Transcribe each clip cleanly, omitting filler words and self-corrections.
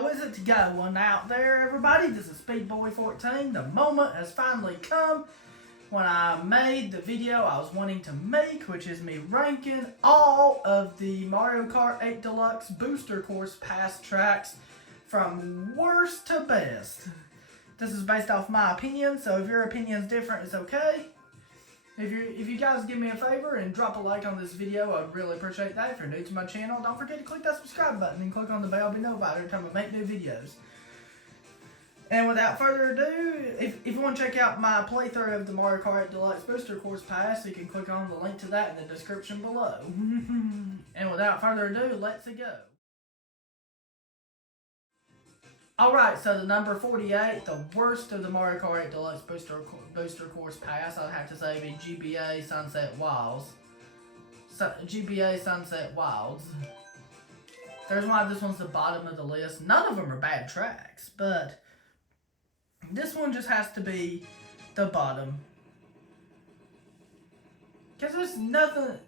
How is it going out there, everybody? This is SpeedBoy14. The moment has finally come when I made the video I was wanting to make, which is me ranking all of the Mario Kart 8 Deluxe Booster Course Pass tracks from worst to best. This is based off my opinion, so if your opinion's different, it's okay. If you guys give me a favor and drop a like on this video, I'd really appreciate that. If you're new to my channel, don't forget to click that subscribe button and click on the bell to be notified every time I make new videos. And without further ado, if you want to check out my playthrough of the Mario Kart Deluxe Booster Course Pass, you can click on the link to that in the description below. And without further ado, let's go. Alright, so the number 48, the worst of the Mario Kart 8 Deluxe Booster Course Pass, I'd have to say would be GBA Sunset Wilds. GBA Sunset Wilds. There's why this one's the bottom of the list. None of them are bad tracks, but this one just has to be the bottom. Because there's nothing...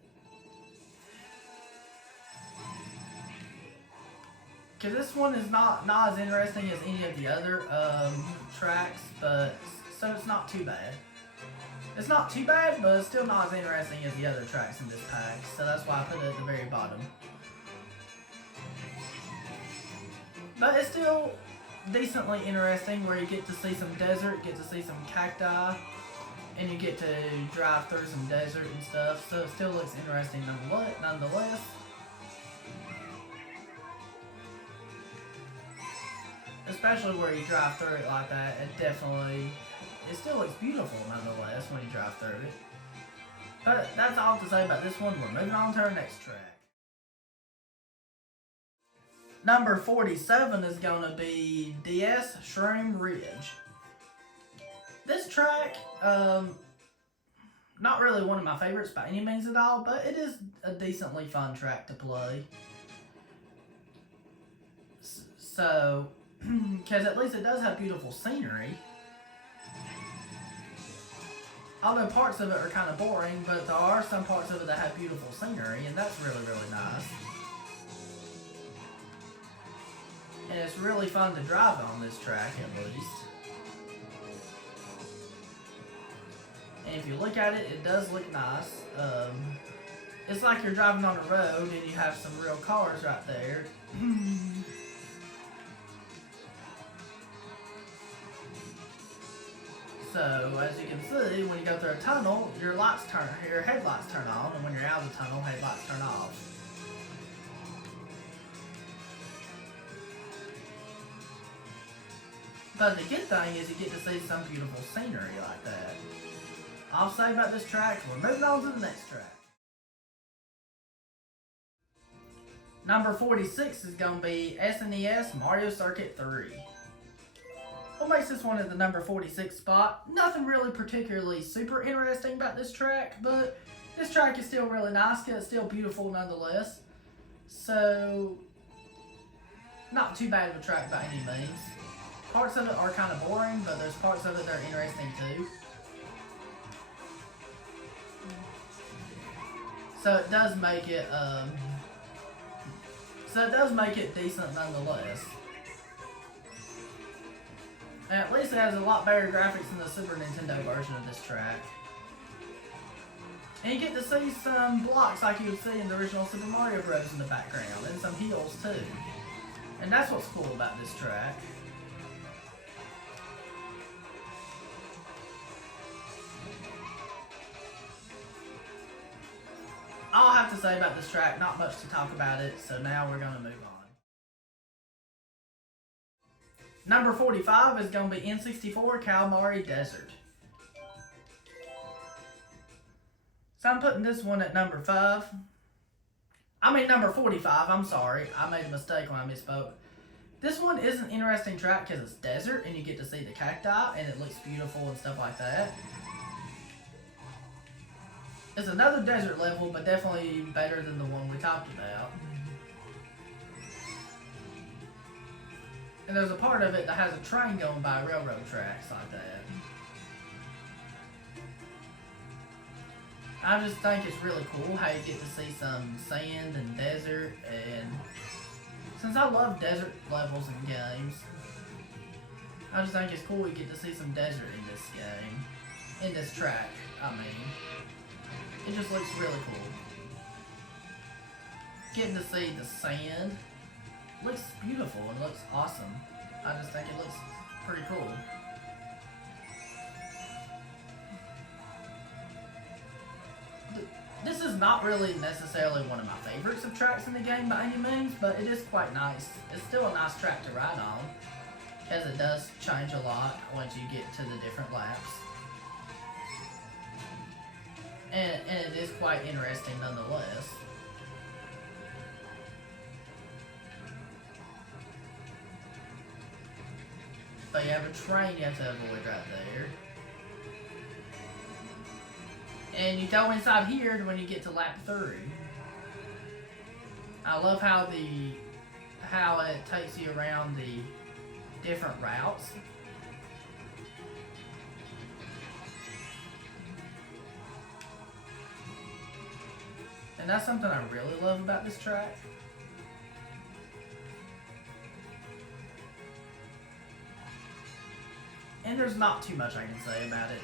Because this one is not as interesting as any of the other tracks, but so it's not too bad. It's not too bad, but it's still not as interesting as the other tracks in this pack, so that's why I put it at the very bottom. But it's still decently interesting where you get to see some desert, get to see some cacti, and you get to drive through some desert and stuff, so it still looks interesting nonetheless. Especially where you drive through it like that, it still looks beautiful nonetheless when you drive through it. But that's all to say about this one. We're moving on to our next track. Number 47 is going to be DS Shroom Ridge. This track, not really one of my favorites by any means at all, but it is a decently fun track to play. So... because at least it does have beautiful scenery. Although parts of it are kind of boring, but there are some parts of it that have beautiful scenery, and that's really, really nice. And it's really fun to drive on this track, at least. And if you look at it, it does look nice. It's like you're driving on a road and you have some real cars right there. So, as you can see, when you go through a tunnel, your headlights turn on, and when you're out of the tunnel, headlights turn off. But the good thing is you get to see some beautiful scenery like that. I'll say about this track, we're moving on to the next track. Number 46 is going to be SNES Mario Circuit 3. What makes this one at the number 46 spot? Nothing really particularly super interesting about this track, but this track is still really nice because it's still beautiful nonetheless. So, not too bad of a track by any means. Parts of it are kind of boring, but there's parts of it that are interesting too. So it does make it decent nonetheless. And at least it has a lot better graphics than the Super Nintendo version of this track. And you get to see some blocks like you would see in the original Super Mario Bros. In the background, and some hills too. And that's what's cool about this track. All I have to say about this track, not much to talk about it, so now we're going to move on. Number 45 is going to be N64 Kalmari Desert. So I'm putting this one at number 45, I'm sorry. I made a mistake when I misspoke. This one is an interesting track because it's desert and you get to see the cacti and it looks beautiful and stuff like that. It's another desert level, but definitely better than the one we talked about. And there's a part of it that has a train going by railroad tracks like that. I just think it's really cool how you get to see some sand and desert and Since I love desert levels in games, I just think it's cool we get to see some desert in this game. In this track, I mean. It just looks really cool. Getting to see the sand looks beautiful and looks awesome. I just think it looks pretty cool. This is not really necessarily one of my favorites of tracks in the game by any means, but it is quite nice. It's still a nice track to ride on, because it does change a lot once you get to the different laps. And it is quite interesting nonetheless. But you have a train you have to avoid right there. And you go inside here when you get to lap 3. I love how it takes you around the different routes. And that's something I really love about this track. And there's not too much I can say about it.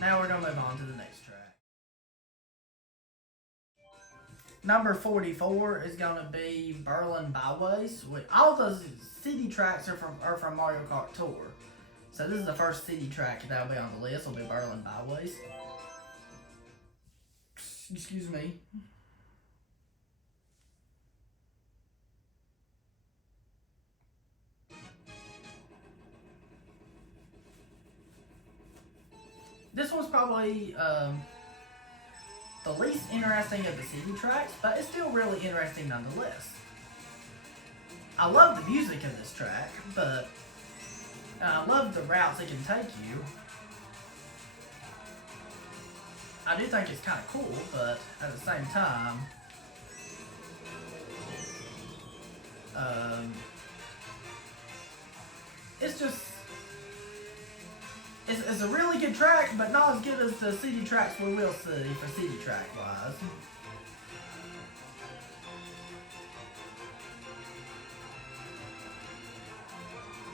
Now we're going to move on to the next track. Number 44 is going to be Berlin Byways. All those city tracks are from Mario Kart Tour. So this is the first city track that'll be on the list. Will be Berlin Byways. Excuse me. This one's probably the least interesting of the city tracks, but it's still really interesting nonetheless. I love the music of this track, but I love the routes it can take you. I do think it's kind of cool, but at the same time, it's just... It's a really good track, but not as good as the city tracks we will see for city track wise.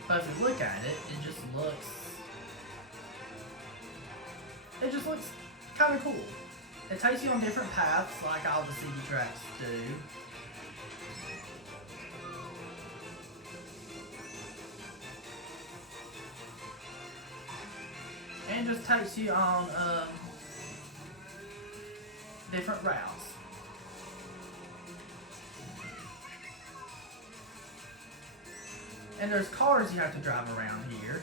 But if you look at it, it just looks kind of cool. It takes you on different paths like all the city tracks do. And just takes you on different routes. And there's cars you have to drive around here.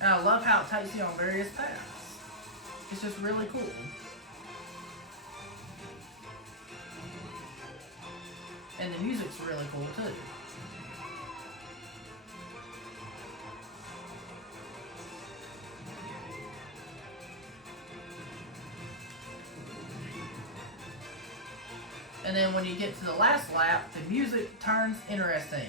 And I love how it takes you on various paths. It's just really cool. And the music's really cool too. And then when you get to the last lap, the music turns interesting.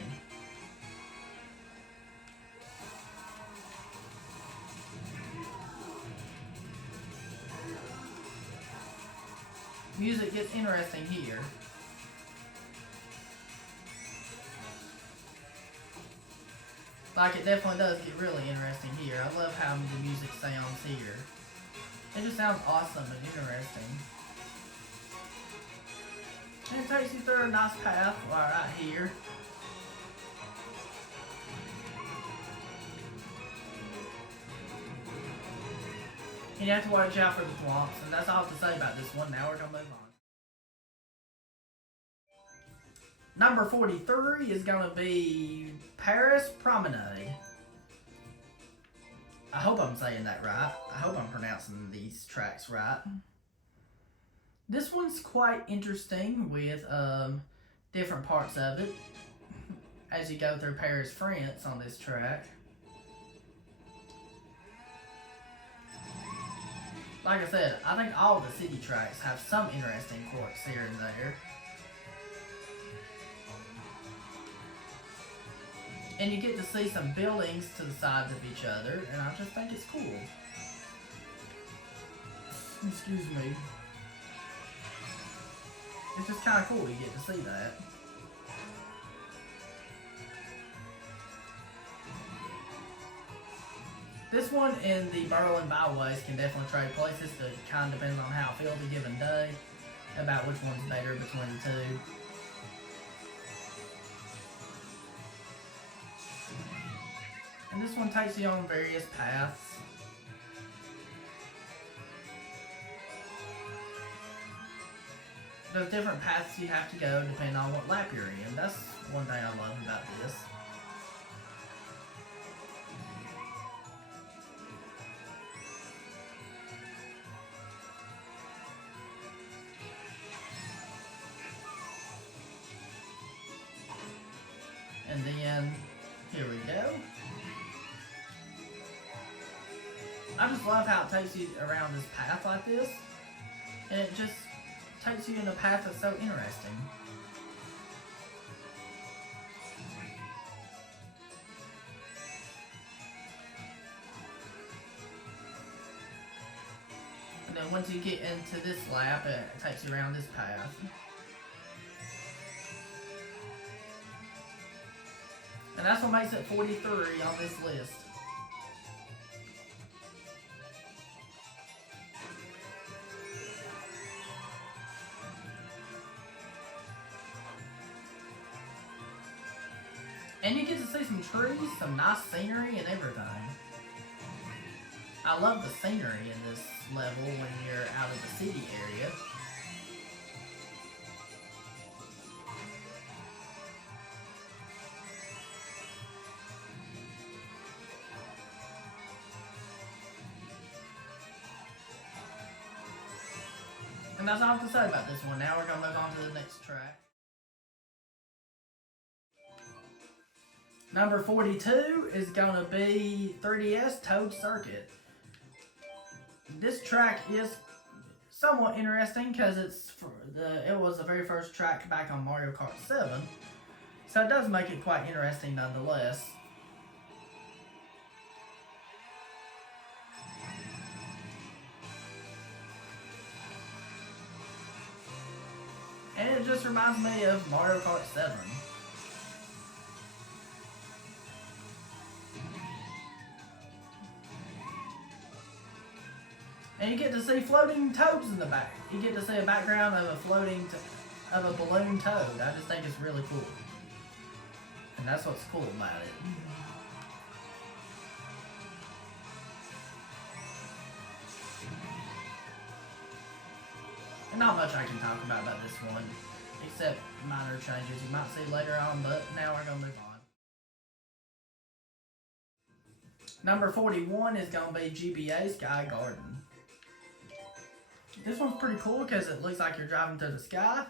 Music gets interesting here. Like, it definitely does get really interesting here. I love how the music sounds here. It just sounds awesome and interesting. And it takes you through a nice path right here. And you have to watch out for the swamps, and that's all I have to say about this one. Now we're going to move on. Number 43 is going to be Paris Promenade. I hope I'm saying that right. I hope I'm pronouncing these tracks right. This one's quite interesting with different parts of it as you go through Paris, France on this track. Like I said, I think all the city tracks have some interesting quirks here and there. And you get to see some buildings to the sides of each other, and I just think it's cool. Excuse me. It's just kind of cool you get to see that. This one and the Berlin byways can definitely trade places. It kind of depends on how I feel the given day about which one's better between the two. And this one takes you on various paths. There's different paths you have to go depending on what lap you're in. That's one thing I love about this. And then, here we go. I just love how it takes you around this path like this. And it just takes you in a path that's so interesting. And then once you get into this lap, it takes you around this path. And that's what makes it 43 on this list. And you get to see some trees, some nice scenery, and everything. I love the scenery in this level when you're out of the city area. And that's all I have to say about this one. Now we're going to move on to the next track. Number 42 is going to be 3DS Toad Circuit. This track is somewhat interesting because it was the very first track back on Mario Kart 7. So it does make it quite interesting nonetheless. And it just reminds me of Mario Kart 7. And you get to see floating toads in the back. You get to see a background of a balloon toad. I just think it's really cool. And that's what's cool about it. And not much I can talk about this one, except minor changes you might see later on, but now we're going to move on. Number 41 is going to be GBA Sky Garden. This one's pretty cool because it looks like you're driving through the sky.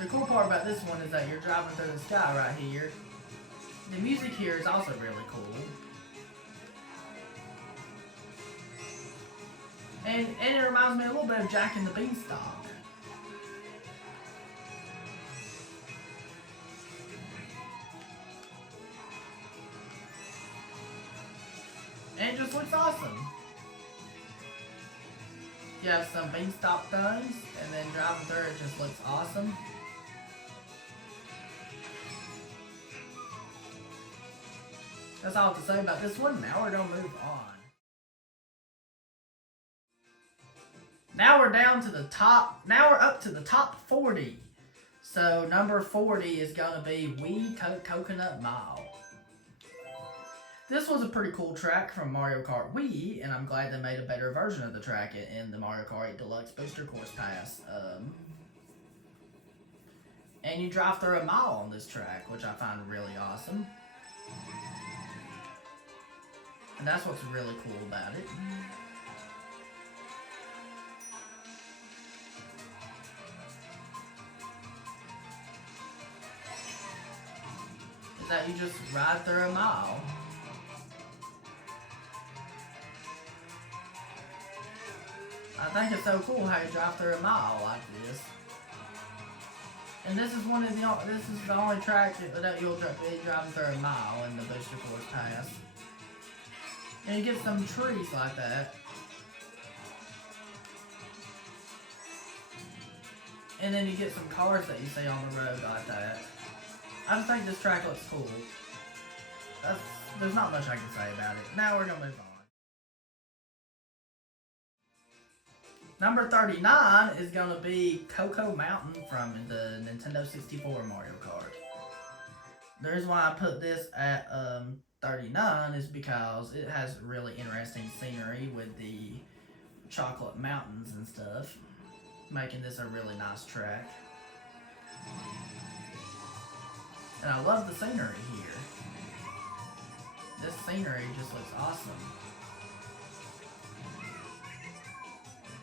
The cool part about this one is that you're driving through the sky right here. The music here is also really cool. And it reminds me a little bit of Jack and the Beanstalk. And it just looks awesome. You have some beanstalk things, and then driving through it just looks awesome. That's all I have to say about this one. Now we're going to move on. Now we're down to the top. Now we're up to the top 40. So number 40 is going to be Wii Coconut Mile. This was a pretty cool track from Mario Kart Wii, and I'm glad they made a better version of the track in the Mario Kart 8 Deluxe Booster Course Pass. And you drive through a mile on this track, which I find really awesome. And that's what's really cool about it. Is that you just ride through a mile. think it's so cool how you drive through a mile like this. And this is the only track that you'll be driving through a mile in the Booster Course Pass. And you get some trees like that. And then you get some cars that you see on the road like that. I just think this track looks cool. There's not much I can say about it. Now we're going to move on. Number 39 is going to be Cocoa Mountain from the Nintendo 64 Mario Kart. The reason why I put this at 39 is because it has really interesting scenery with the chocolate mountains and stuff, making this a really nice track. And I love the scenery here. This scenery just looks awesome.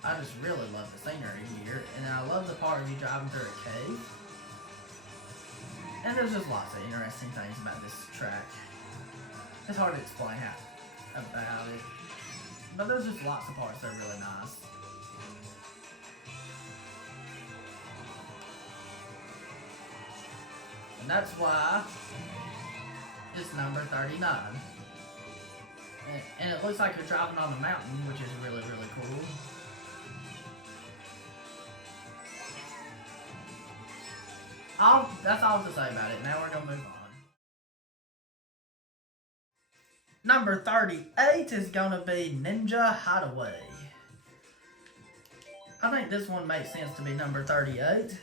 I just really love the scenery here, and I love the part of you driving through a cave. And there's just lots of interesting things about this track. It's hard to explain about it, but there's just lots of parts that are really nice. And that's why it's number 39. And it looks like you're driving on a mountain, which is really, really cool. That's all to say about it. Now we're going to move on. Number 38 is going to be Ninja Hideaway. I think this one makes sense to be number 38.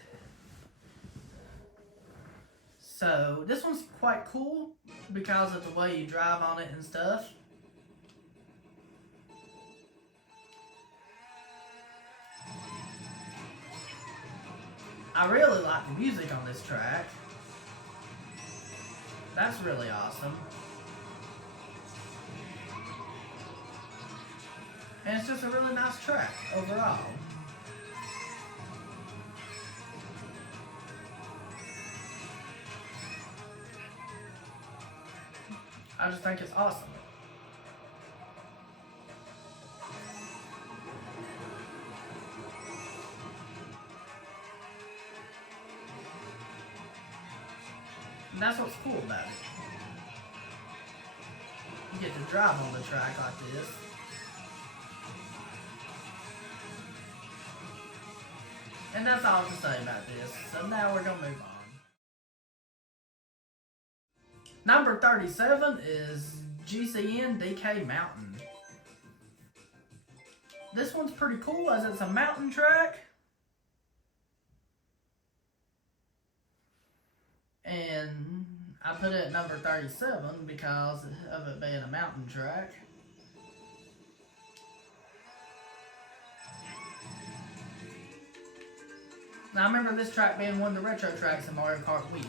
So, this one's quite cool because of the way you drive on it and stuff. I really like the music on this track. That's really awesome. And it's just a really nice track overall. I just think it's awesome. And that's what's cool about it. You get to drive on the track like this. And that's all to say about this. So now we're going to move on. Number 37 is GCN DK Mountain. This one's pretty cool as it's a mountain track. And I put it at number 37 because of it being a mountain track. Now I remember this track being one of the retro tracks in Mario Kart Wii.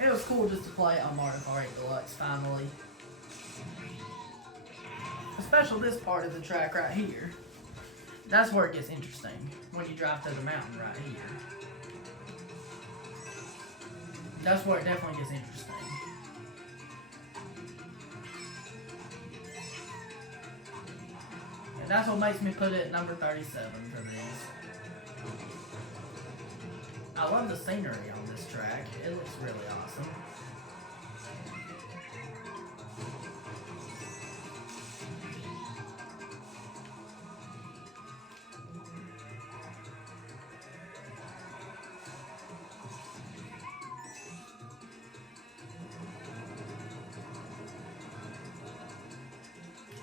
It was cool just to play it on Mario Kart 8 Deluxe finally. Especially this part of the track right here. That's where it gets interesting, when you drive through the mountain right here. That's where it definitely gets interesting. And that's what makes me put it at number 37 for these. I love the scenery on this track. It looks really awesome.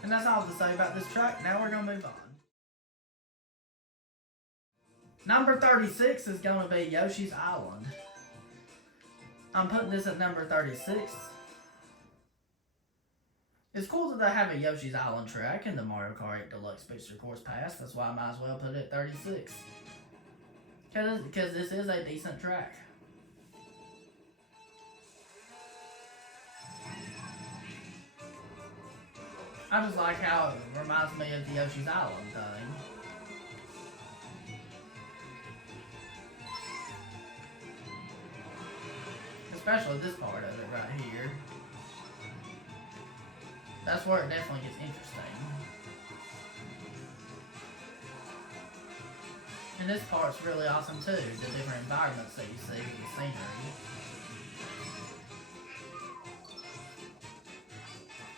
And that's all to say about this track. Now we're going to move on. Number 36 is going to be Yoshi's Island. I'm putting this at number 36. It's cool that they have a Yoshi's Island track in the Mario Kart 8 Deluxe Booster Course Pass. That's why I might as well put it at 36. Because this is a decent track. I just like how it reminds me of the Yoshi's Island thing. Especially this part of it right here. That's where it definitely gets interesting. And this part's really awesome too, the different environments that you see with the scenery.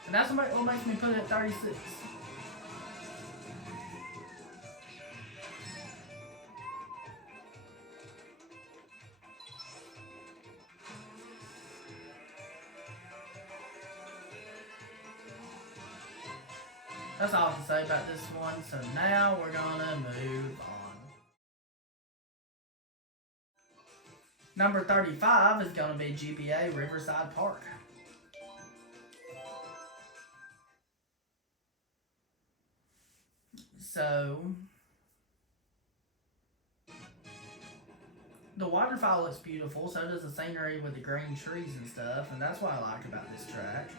And that's what makes me put it at 36. That's all I can say about this one. So now we're gonna move on. Number 35 is gonna be GBA Riverside Park. So the waterfall looks beautiful, so does the scenery with the green trees and stuff, and that's what I like about this track.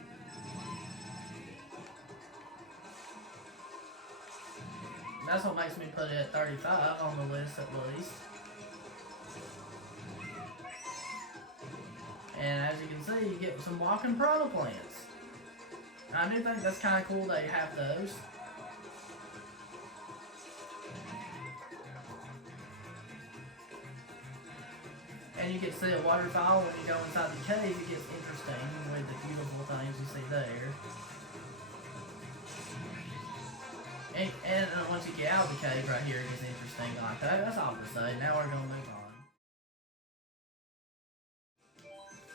That's what makes me put it at 35 on the list at least. And as you can see, you get some walking piranha plants. I do think that's kind of cool they have those. And you get to see a waterfall when you go inside the cave. It gets interesting with the beautiful things you see there. And once you get out of the cave right here, it gets interesting like that. That's all to say. Now we're going to move on.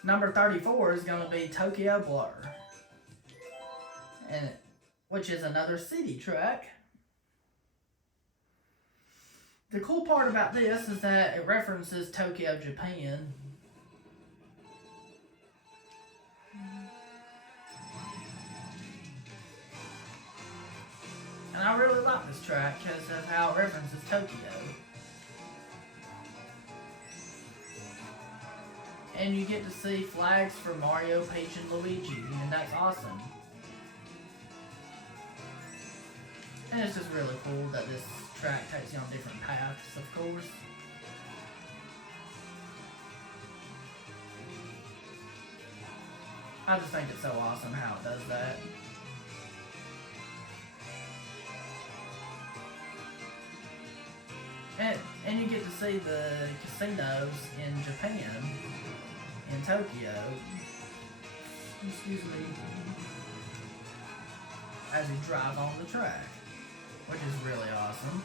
Number 34 is going to be Tokyo Blur, which is another city track. The cool part about this is that it references Tokyo, Japan. And I really like this track because of how it references Tokyo. And you get to see flags for Mario, Peach, and Luigi, and that's awesome. And it's just really cool that this track takes you on different paths, of course. I just think it's so awesome how it does that. And you get to see the casinos in Japan, in Tokyo, excuse me, as you drive on the track, which is really awesome.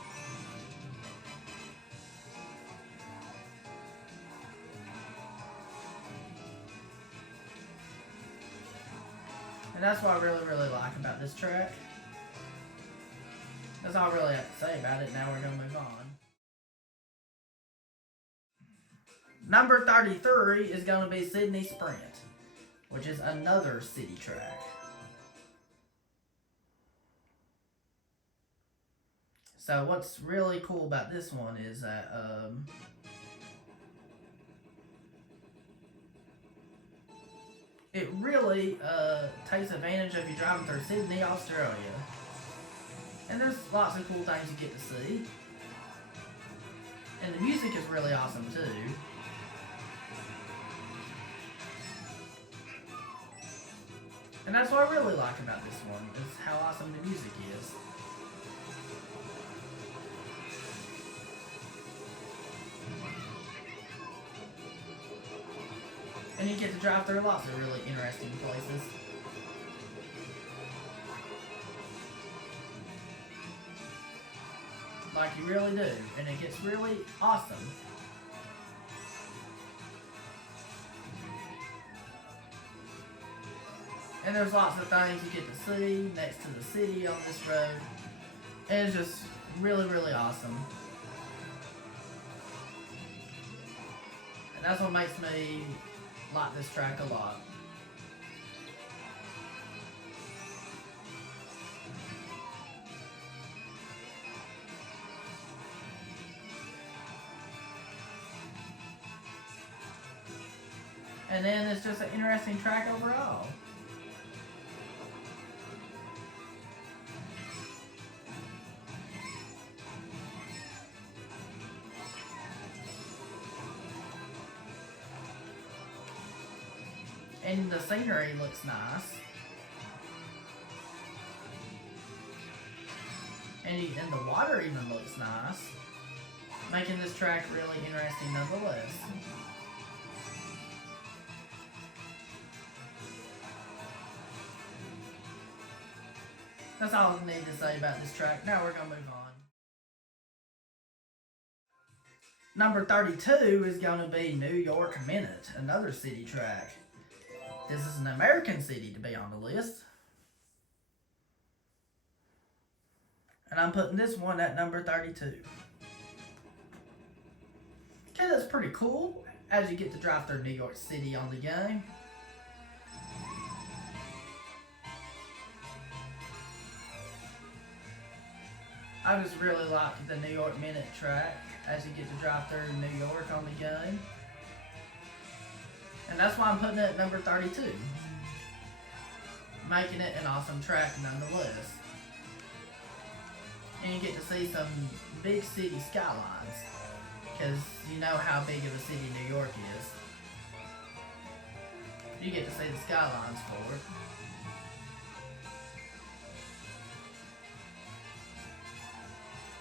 And that's what I really like about this track. That's all I really have to say about it. Now we're going to move on. Number 33 is going to be Sydney Sprint, which is another city track. So what's really cool about this one is that it really takes advantage of you driving through Sydney, Australia. And there's lots of cool things you get to see. And the music is really awesome too. And that's what I really like about this one, is how awesome the music is. And you get to drive through lots of really interesting places. Like you really do, and it gets really awesome. And there's lots of things you get to see next to the city on this road. And it's just really awesome. And that's what makes me like this track a lot. And then it's just an interesting track overall. And the scenery looks nice. And the water even looks nice. making this track really interesting nonetheless. That's all I need to say about this track. Now we're going to move on. Number 32 is going to be New York Minute, another city track. This is an American city to be on the list. And I'm putting this one at number 32. Okay, that's pretty cool, as you get to drive through New York City on the game. I just really like the New York Minute track, as you get to drive through New York on the game. And that's why I'm putting it at number 32. Making it an awesome track nonetheless. And you get to see some big city skylines, because you know how big of a city New York is. You get to see the skylines for it.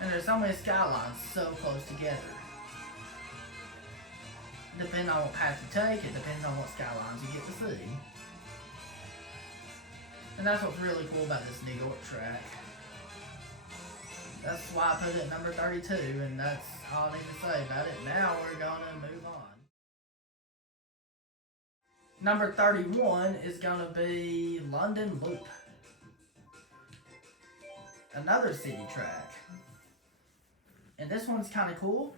And there's so many skylines so close together. Depending on what path you take, it depends on what skylines you get to see. And that's what's really cool about this New York track. That's why I put it at number 32, and that's all I need to say about it. Now we're gonna move on. Number 31 is gonna be London Loop. Another city track. And this one's kind of cool,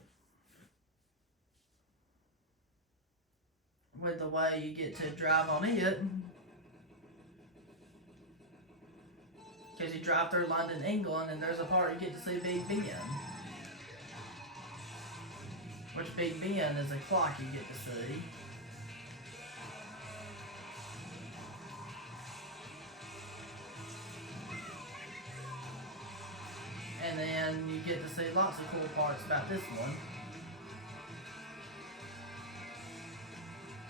with the way you get to drive on it. Because you drive through London, England, and there's a part you get to see Big Ben. Which Big Ben is a clock you get to see. And then you get to see lots of cool parts about this one.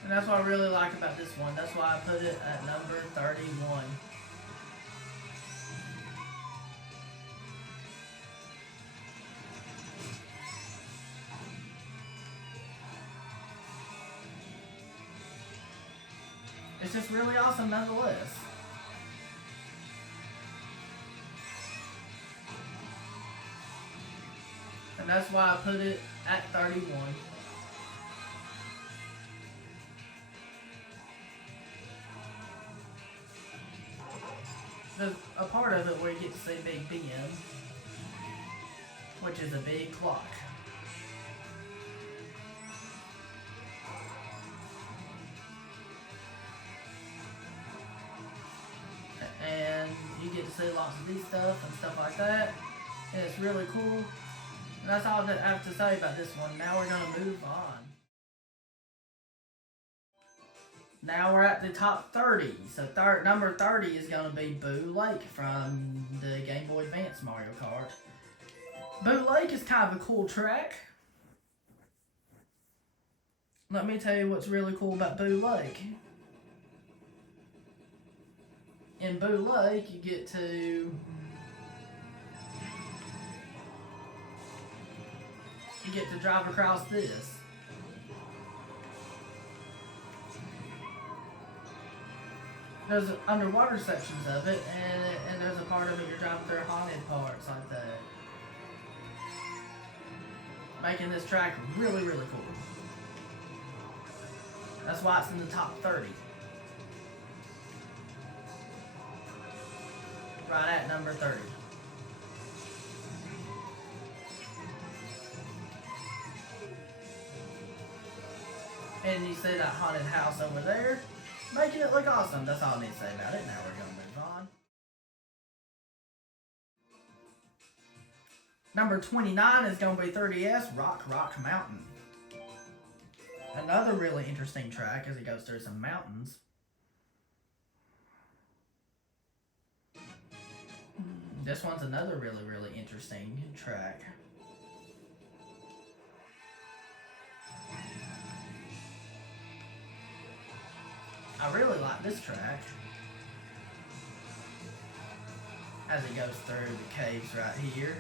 And that's what I really like about this one. That's why I put it at number 31. It's just really awesome nonetheless. And that's why I put it at 31. There's a part of it where you get to see Big Ben, which is a big clock. And you get to see lots of these stuff and stuff like that. And it's really cool. And that's all that I have to say about this one. Now we're going to move on. Now we're at the top 30. So number 30 is going to be Boo Lake from the Game Boy Advance Mario Kart. Boo Lake is kind of a cool track. Let me tell you what's really cool about Boo Lake. In Boo Lake, you get to drive across this. There's underwater sections of it, and there's a part of it you're driving through haunted parts like that. Making this track really, really cool. That's why it's in the top 30. Right at number 30. And you see that haunted house over there, making it look awesome. That's all I need to say about it. Now we're going to move on. Number 29 is going to be 30S Rock Mountain. Another really interesting track as it goes through some mountains. This one's another really, really interesting track. I really like this track as it goes through the caves right here.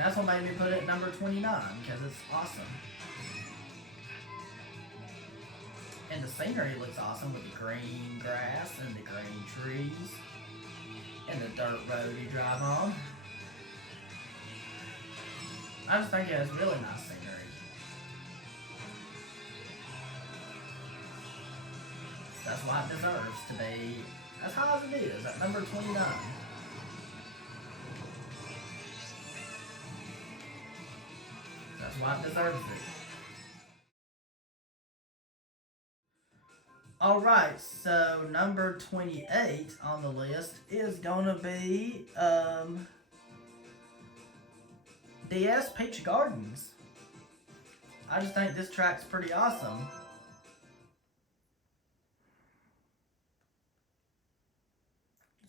And that's what made me put it at number 29, because it's awesome. And the scenery looks awesome with the green grass and the green trees and the dirt road you drive on. I just think it has really nice scenery. That's why it deserves to be as high as it is, at number 29. That's why it deserves it. Alright, so number 28 on the list is gonna be DS Peach Gardens. I just think this track's pretty awesome.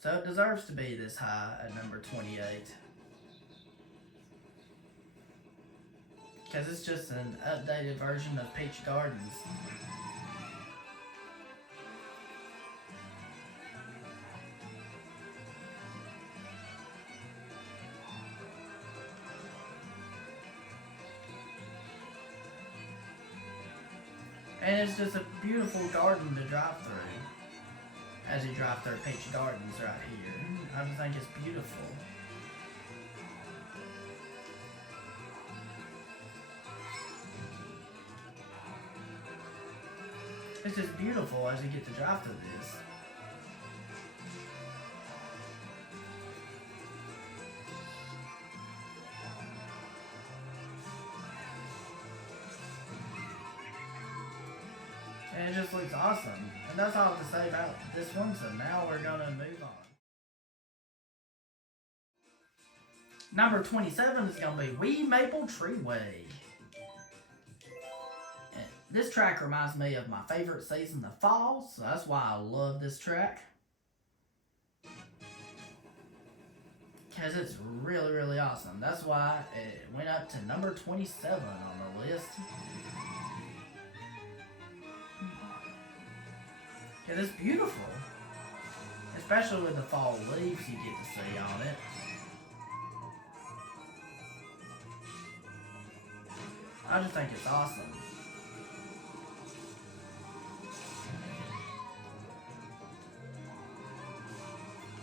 So it deserves to be this high at number 28. Because it's just an updated version of Peach Gardens. And it's just a beautiful garden to drive through as you drive through Peach Gardens right here. I just think it's beautiful. It's just beautiful as you get to drive through this. And it just looks awesome. And that's all I have to say about this one, so now we're going to move on. Number 27 is going to be Wee Maple Treeway. And this track reminds me of my favorite season, the fall, so that's why I love this track. Because it's really, really awesome. That's why it went up to number 27 on the list. It is beautiful, especially with the fall leaves you get to see on it. I just think it's awesome.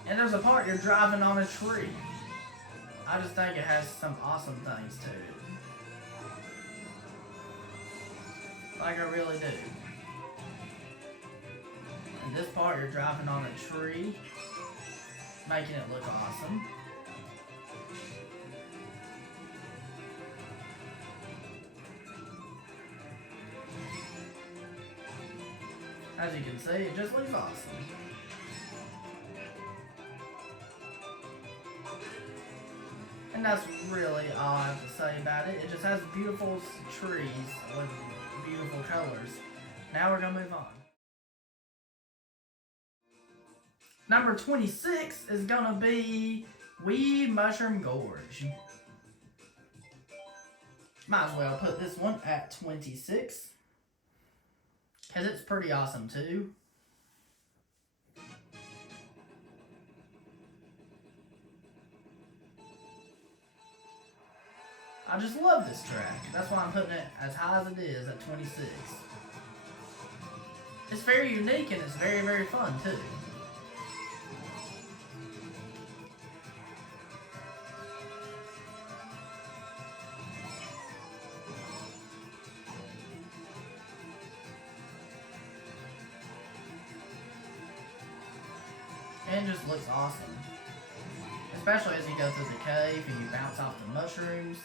And there's a part you're driving on a tree. I just think it has some awesome things to it. Like I really do. In this part, you're driving on a tree, making it look awesome. As you can see, it just looks awesome. And that's really all I have to say about it. It just has beautiful trees with beautiful colors. Now we're going to move on. Number 26 is gonna be Wee Mushroom Gorge. Might as well put this one at 26. Because it's pretty awesome too. I just love this track. That's why I'm putting it as high as it is at 26. It's very unique and it's very, very fun too. And it just looks awesome. Especially as you go through the cave and you bounce off the mushrooms.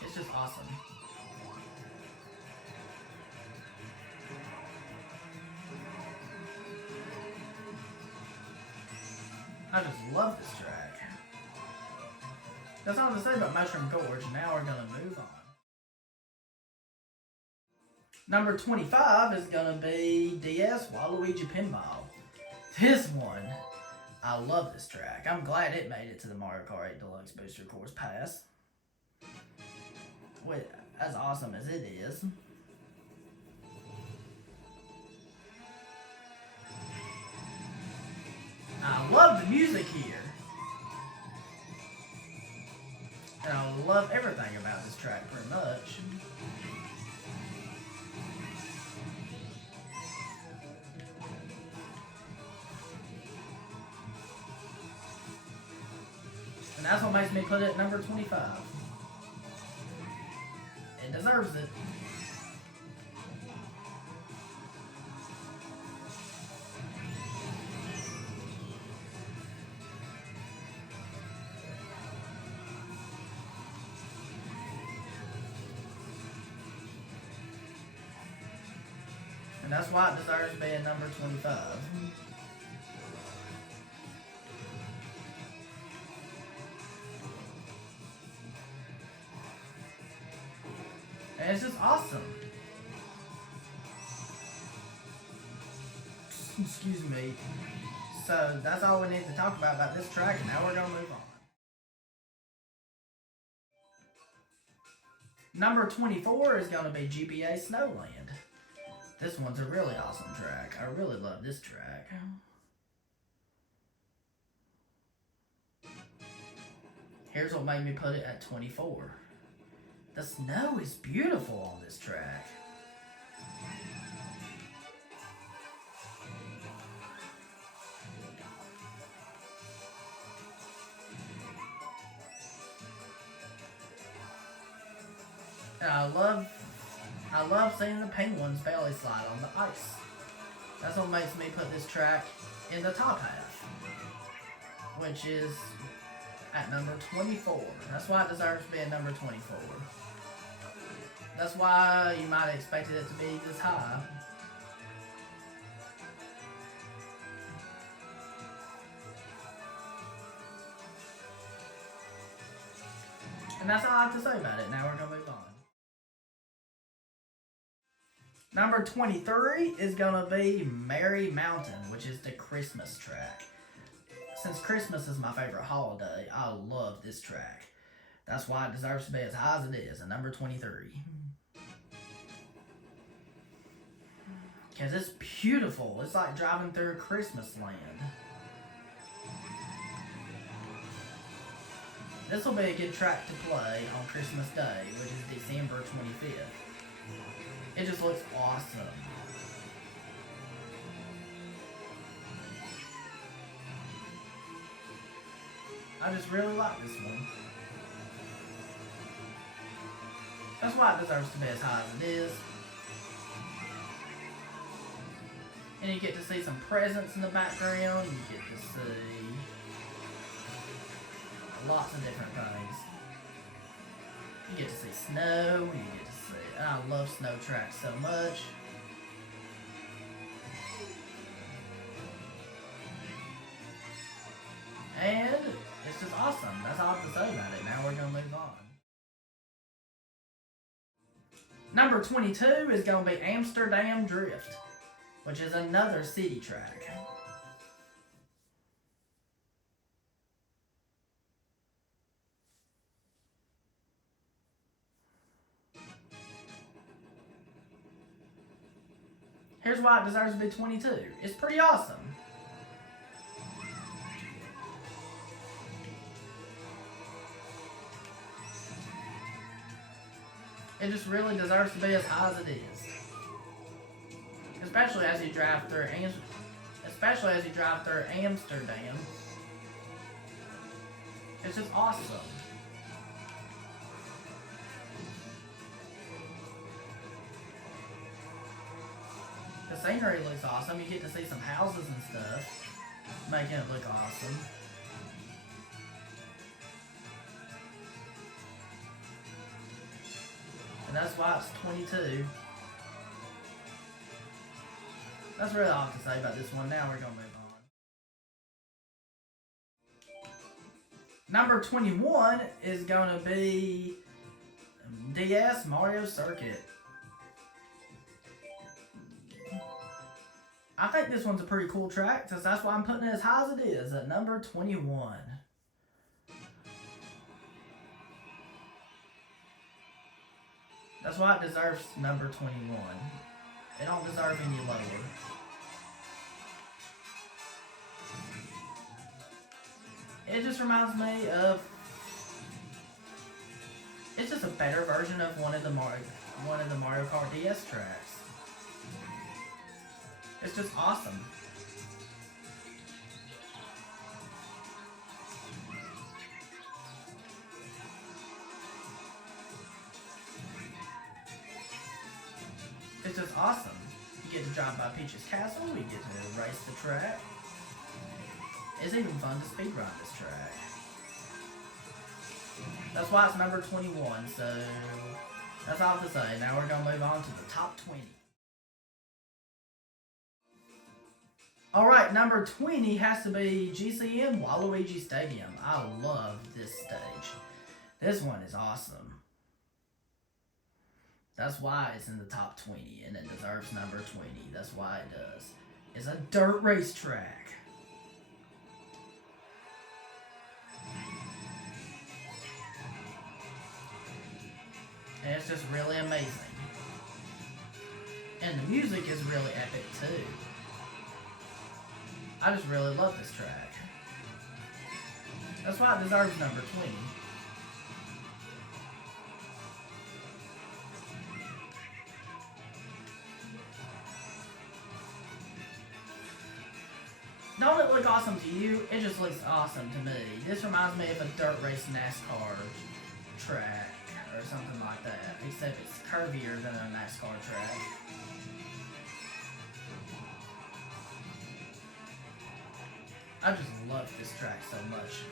It's just awesome. I just love this track. That's all to say about Mushroom Gorge. Now we're going to move on. Number 25 is going to be DS Waluigi Pinball. This one, I love this track. I'm glad it made it to the Mario Kart 8 Deluxe Booster Course Pass. With as awesome as it is. I love the music here. love everything about this track pretty much. And that's what makes me put it at number 25. It deserves it. And that's why it deserves to be at number 25. And it's just awesome. Excuse me. So that's all we need to talk about this track, and now we're going to move on. Number 24 is going to be GBA Snowland. This one's a really awesome track. I really love this track. Here's what made me put it at 24. The snow is beautiful on this track. And I love seeing the penguins belly slide on the ice. That's what makes me put this track in the top half, which is at number 24. That's why it deserves to be at number 24. That's why you might have expected it to be this high. And that's all I have to say about it. Now we're going to move on. Number 23 is going to be Merry Mountain, which is the Christmas track. Since Christmas is my favorite holiday, I love this track. That's why it deserves to be as high as it is, at number 23. Because it's beautiful. It's like driving through Christmas land. This will be a good track to play on Christmas Day, which is December 25th. It just looks awesome. I just really like this one. That's why it deserves to be as high as it is. And you get to see some presents in the background. You get to see lots of different things. You get to see snow. You get to see... I love snow tracks so much. And it's just awesome. That's all I have to say about it. Now we're going to move on. Number 22 is going to be Amsterdam Drift, which is another city track. Here's why it deserves to be 22. It's pretty awesome. It just really deserves to be as high as it is. Especially as you drive through Amsterdam. It's just awesome. The scenery looks awesome. You get to see some houses and stuff, making it look awesome. And that's why it's 22. That's really all I have to say about this one. Now we're going to move on. Number 21 is going to be DS Mario Circuit. I think this one's a pretty cool track, so that's why I'm putting it as high as it is, at number 21. That's why it deserves number 21. It don't deserve any lower. It just reminds me of It's just a better version of one of the Mario Kart DS tracks. It's just awesome. It's just awesome. You get to drive by Peach's castle, you get to race the track. It's even fun to speedrun this track. That's why it's number 21, so that's all to say. Now we're going to move on to the top 20. Alright, number 20 has to be GCM Waluigi Stadium. I love this stage. This one is awesome. That's why it's in the top 20, and it deserves number 20. That's why it does. It's a dirt race track. And it's just really amazing. And the music is really epic too. I just really love this track. That's why it deserves number 20. Don't it look awesome to you? It just looks awesome to me. This reminds me of a dirt race NASCAR track or something like that, except it's curvier than a NASCAR track. I just love this track so much.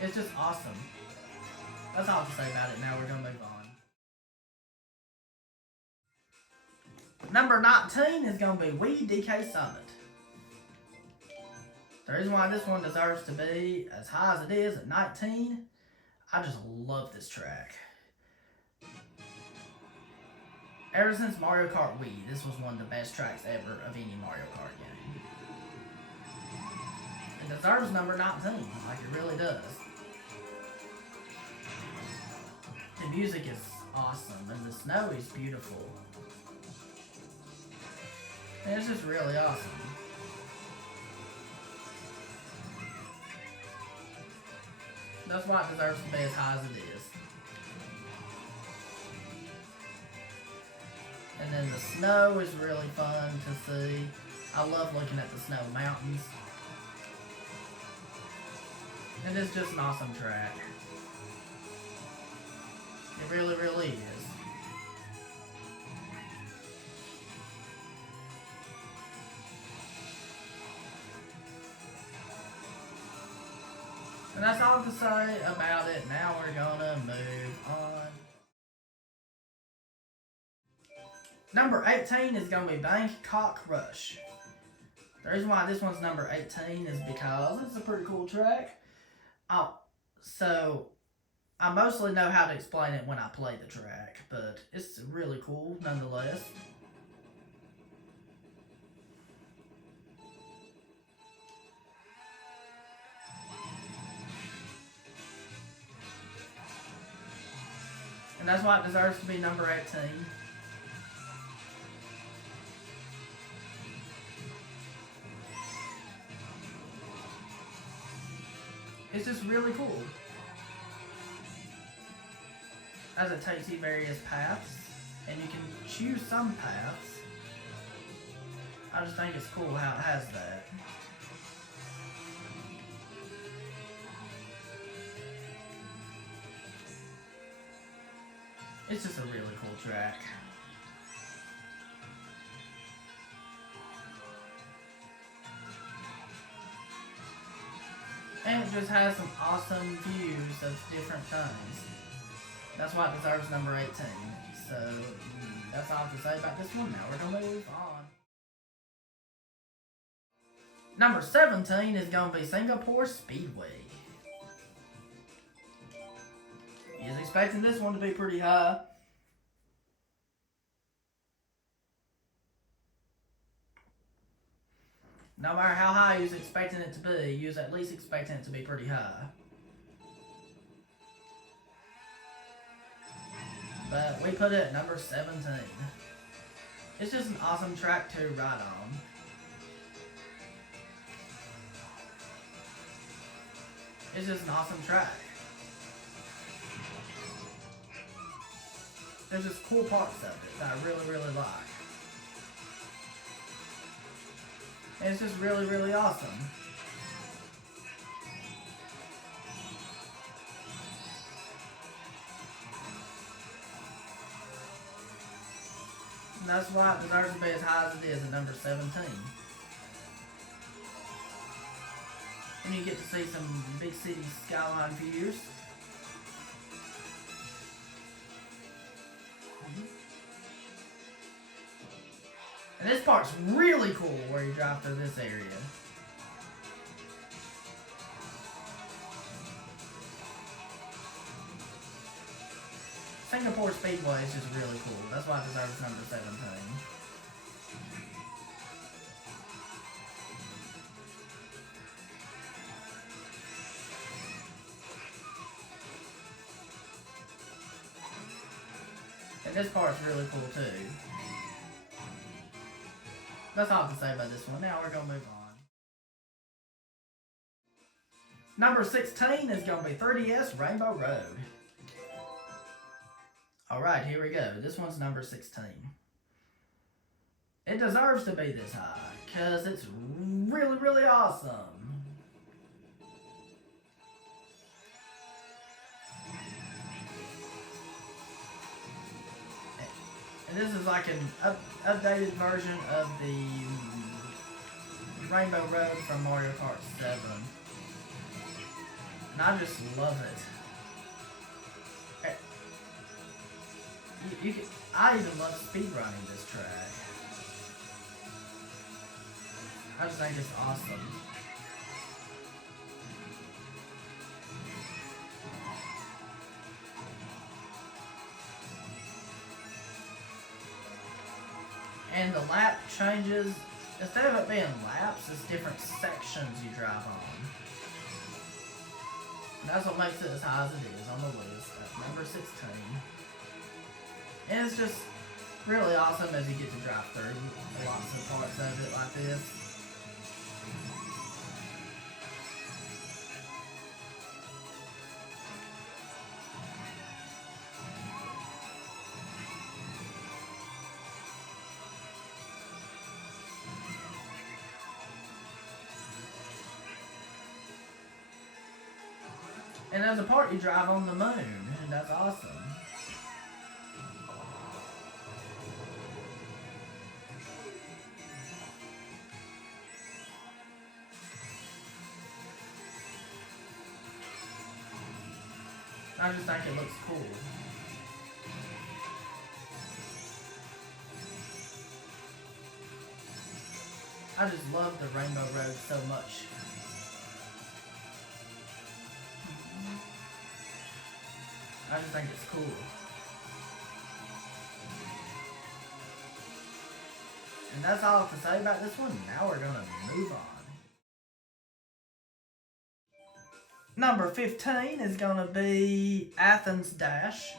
It's just awesome. That's all to say about it. Now we're going to move on. Number 19 is going to be Wii DK Summit. The reason why this one deserves to be as high as it is at 19, I just love this track. Ever since Mario Kart Wii, this was one of the best tracks ever of any Mario Kart game. It deserves number 19, like it really does. The music is awesome, and the snow is beautiful. And it's just really awesome. That's why it deserves to be as high as it is. And then the snow is really fun to see. I love looking at the snow mountains. And it's just an awesome track. It really, really is. And that's all to say about it. Now we're gonna move on. Number 18 is gonna be Bangkok Rush. The reason why this one's number 18 is because it's a pretty cool track. Oh, so I mostly know how to explain it when I play the track, but it's really cool nonetheless. And that's why it deserves to be number 18. It's just really cool. As it takes you various paths, and you can choose some paths. I just think it's cool how it has that. It's just a really cool track. And it just has some awesome views of different things. That's why it deserves number 18. So, that's all to say about this one. Now we're going to move on. Number 17 is going to be Singapore Speedway. He's expecting this one to be pretty high. No matter how high you was expecting it to be, you was at least expecting it to be pretty high. But we put it at number 17. It's just an awesome track to ride on. It's just an awesome track. There's just cool parts of it that I really, really like. And it's just really, really awesome. And that's why it deserves to be as high as it is at number 17. And you get to see some big city skyline views. And this part's really cool where you drive through this area. Singapore Speedway is just really cool. That's why it deserves number 17. And this part's really cool too. That's all I have to say about this one. Now we're going to move on. Number 16 is going to be 3DS Rainbow Road. Alright, here we go. This one's number 16. It deserves to be this high, because it's really, really awesome. And this is like an updated version of the Rainbow Road from Mario Kart 7. And I just love it. I even love speedrunning this track. I just think it's awesome. And the lap changes, instead of it being laps, it's different sections you drive on. And that's what makes it as high as it is on the list at number 16. And it's just really awesome as you get to drive through lots of parts of it like this. And there's a part you drive on the moon, and that's awesome. I just think it looks cool. I just love the Rainbow Road so much. I just think it's cool. And that's all I have to say about this one. Now we're going to move on. Number 15 is going to be Athens Dash,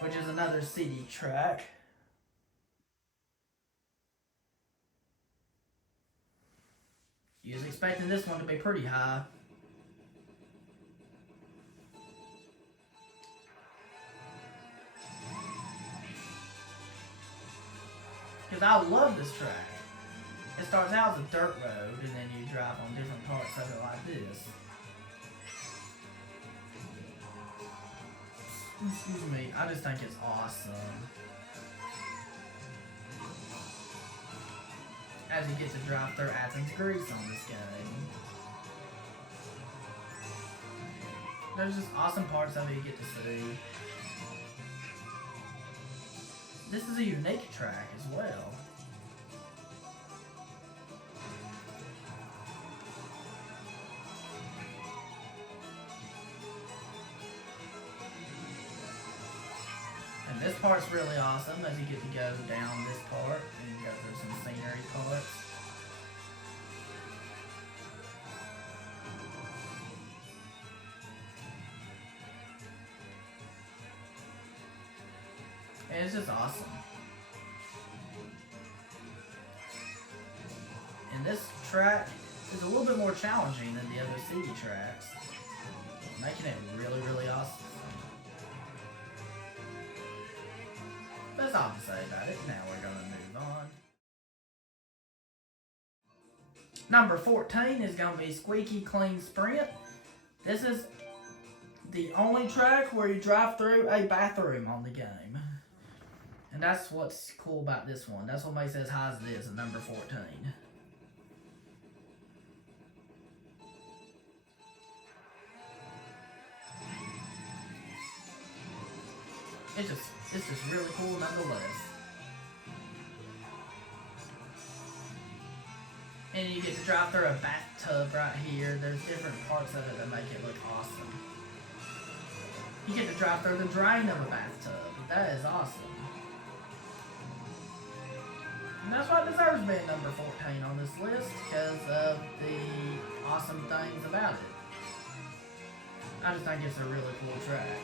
which is another city track. You was expecting this one to be pretty high. Because I love this track. It starts out as a dirt road, and then you drive on different parts of it like this. Excuse me, I just think it's awesome. As you get to drive through Athens, Greece on this game. There's just awesome parts of it you get to see. This is a unique track as well. And this part's really awesome as you get to go down this part and go through some scenery parts. And it's just awesome. And this track is a little bit more challenging than the other city tracks, making it really, really awesome. That's all to say about it. Now we're going to move on. Number 14 is going to be Squeaky Clean Sprint. This is the only track where you drive through a bathroom on the game. And that's what's cool about this one. That's what makes it as high as it is at number 14. It's just really cool nonetheless. And you get to drive through a bathtub right here. There's different parts of it that make it look awesome. You get to drive through the drain of a bathtub. That is awesome. And that's why it deserves being number 14 on this list, because of the awesome things about it. I just think it's a really cool track.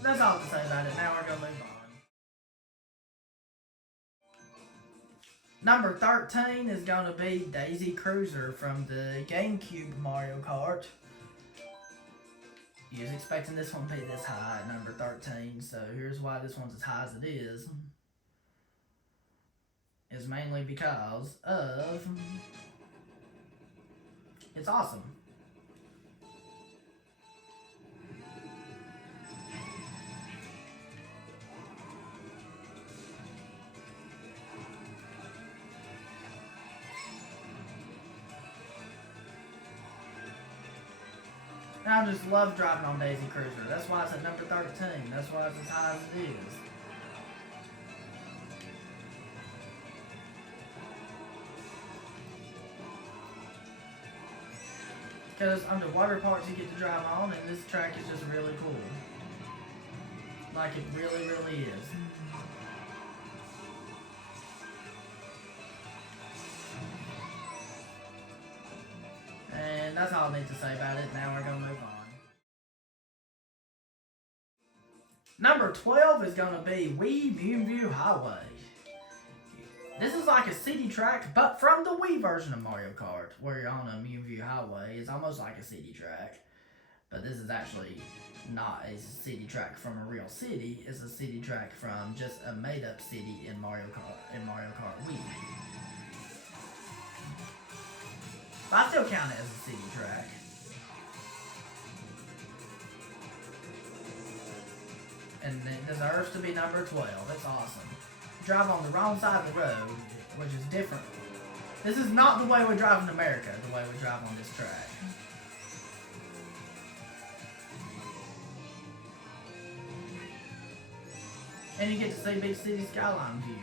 That's all to say about it. Now we're going to move on. Number 13 is going to be Daisy Cruiser from the GameCube Mario Kart. You was expecting this one to be this high at number 13, so here's why this one's as high as it is. Is mainly because of... it's awesome. I just love driving on Daisy Cruiser. That's why it's at number 13. That's why it's as high as it is. Because underwater parts you get to drive on, and this track is just really cool. Like it really, really is. And that's all I need to say about it. Now we're going to move on. Number 12 is going to be Wii Moonview Highway. This is like a city track, but from the Wii version of Mario Kart, where you're on a Moonview Highway. It's almost like a city track. But this is actually not a city track from a real city. It's a city track from just a made-up city in Mario Kart Wii. But I still count it as a city track. And it deserves to be number 12. It's awesome. Drive on the wrong side of the road, which is different. This is not the way we drive in America, the way we drive on this track. And you get to see big city skyline views.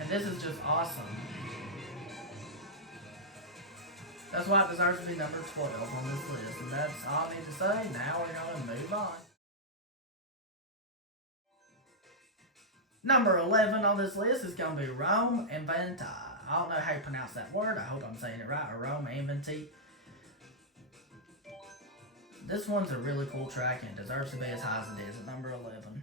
And this is just awesome. That's why it deserves to be number 12 on this list. And that's all I need to say. Now we're going to move on. Number 11 on this list is going to be Rome Inventi. I don't know how you pronounce that word. I hope I'm saying it right. Rome Inventi. This one's a really cool track and deserves to be as high as it is at number 11.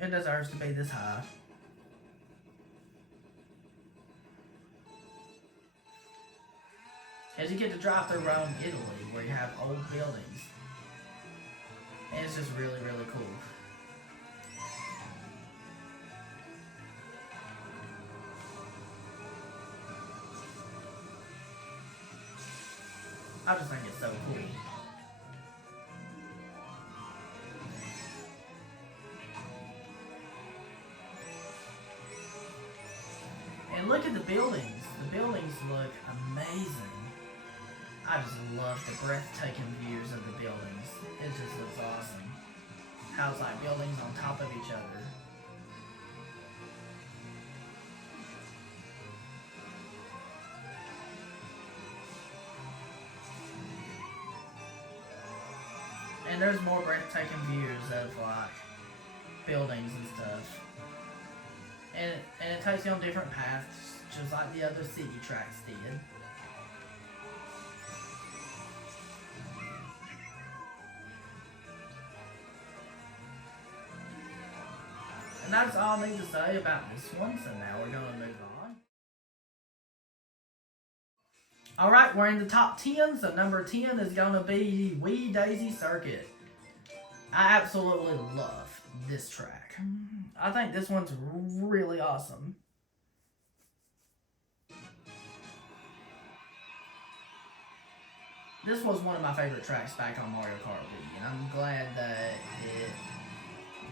It deserves to be this high. As you get to drive through Rome, Italy, where you have old buildings. And it's just really, really cool. I just think it's so cool. And look at the buildings. The buildings look amazing. I just love the breathtaking views of the buildings. It just looks awesome. How it's like buildings on top of each other. And there's more breathtaking views of like buildings and stuff. And it takes you on different paths, just like the other city tracks did. And that's all I need to say about this one, so now we're going to move on. Alright, we're in the top 10, so number 10 is going to be Wee Daisy Circuit. I absolutely love this track. I think this one's really awesome. This was one of my favorite tracks back on Mario Kart Wii, and I'm glad that it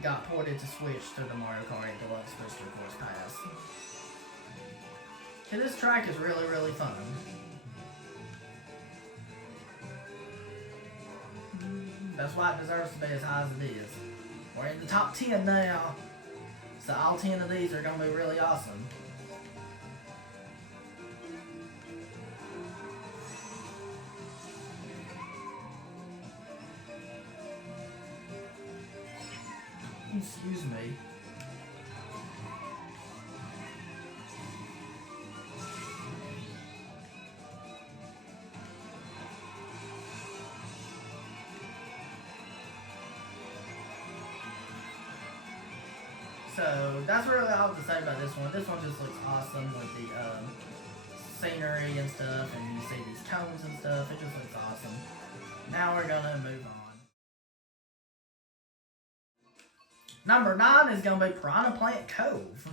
got ported to Switch to the Mario Kart Deluxe Booster Course Pass. And this track is really, really fun. That's why it deserves to be as high as it is. We're in the top 10 now, so all 10 of these are going to be really awesome. Excuse me. So that's really all I have to say about this one. This one just looks awesome with the scenery and stuff, and you see these cones and stuff. It just looks awesome. Now we're gonna move on. Number 9 is gonna be Piranha Plant Cove.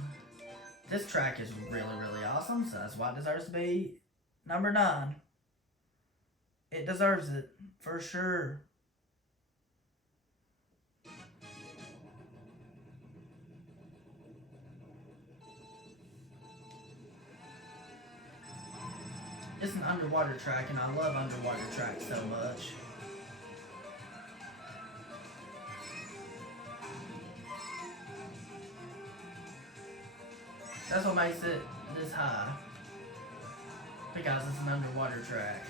This track is really, really awesome, so that's why it deserves to be number 9. It deserves it, for sure. It's an underwater track, and I love underwater tracks so much. That's what makes it this high, because it's an underwater track.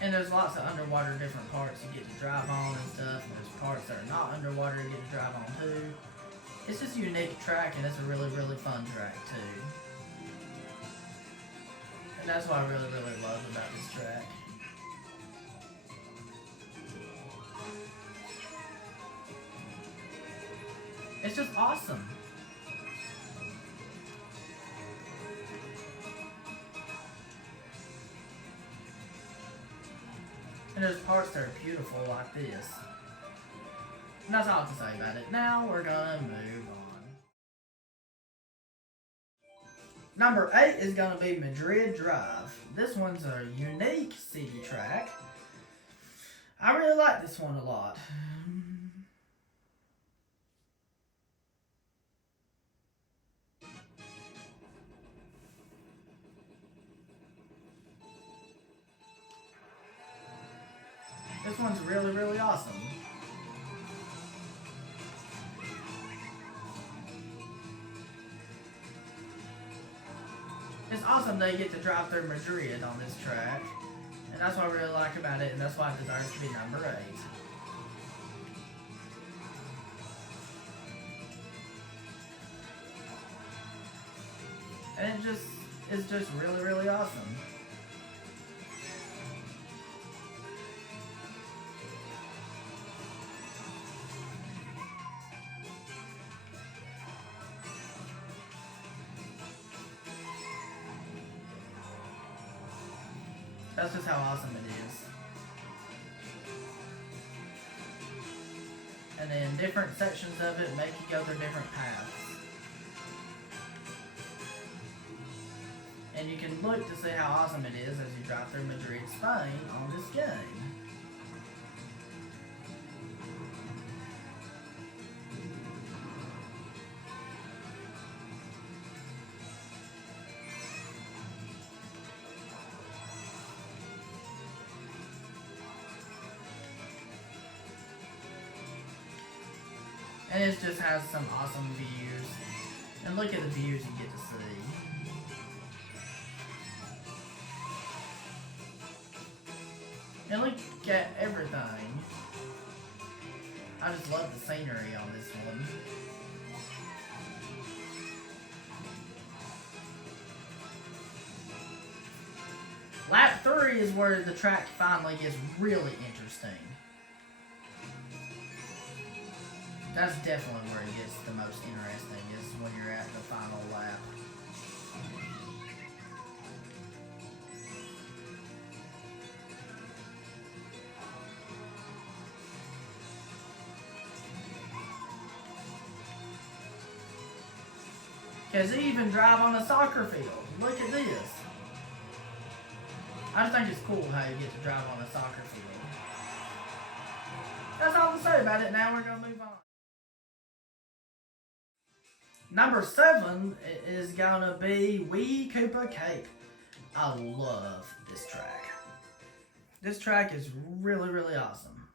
And there's lots of underwater different parts you get to drive on and stuff, and there's parts that are not underwater you get to drive on too. It's just a unique track, and it's a really, really fun track too. And that's what I really, really love about this track. It's just awesome. And there's parts that are beautiful like this. And that's all I have to say about it. Now we're gonna move on. Number 8 is gonna be Madrid Drive. This one's a unique city track. I really like this one a lot. This one's really, really awesome. It's awesome that you get to drive through Madrid on this track. And that's what I really like about it, and that's why it deserves to be number 8. And it's just really, really awesome. That's just how awesome it is. And then different sections of it make you go through different paths. And you can look to see how awesome it is as you drive through Madrid, Spain on this game. And it just has some awesome views. And look at the views you get to see. And look at everything. I just love the scenery on this one. Lap 3 is where the track finally gets really interesting. That's definitely where it gets the most interesting, is when you're at the final lap. Because they even drive on a soccer field. Look at this. I just think it's cool how you get to drive on a soccer field. That's all to say about it. Now we're going to move on. Number 7 is going to be Wee Koopa Cape. I love this track. This track is really, really awesome.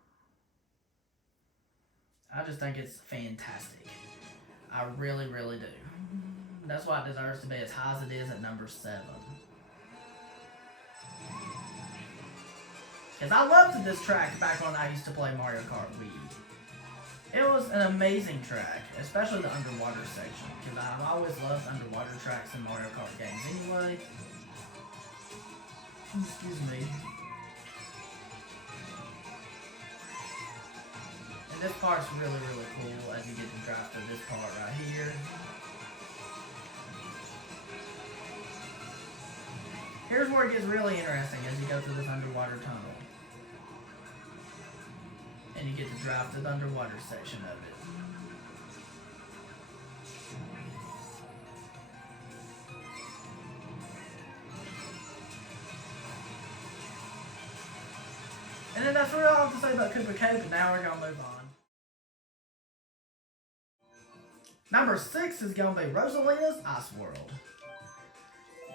I just think it's fantastic. I really, really do. That's why it deserves to be as high as it is at number 7. Because I loved this track back when I used to play Mario Kart Wii. It was an amazing track, especially the underwater section, because I've always loved underwater tracks in Mario Kart games anyway. Excuse me. And this part's really, really cool as you get to drive through this part right here. Here's where it gets really interesting as you go through this underwater tunnel. And you get to drive through the underwater section of it. And then that's really all I have to say about Koopa Cape, and now we're going to move on. Number 6 is going to be Rosalina's Ice World,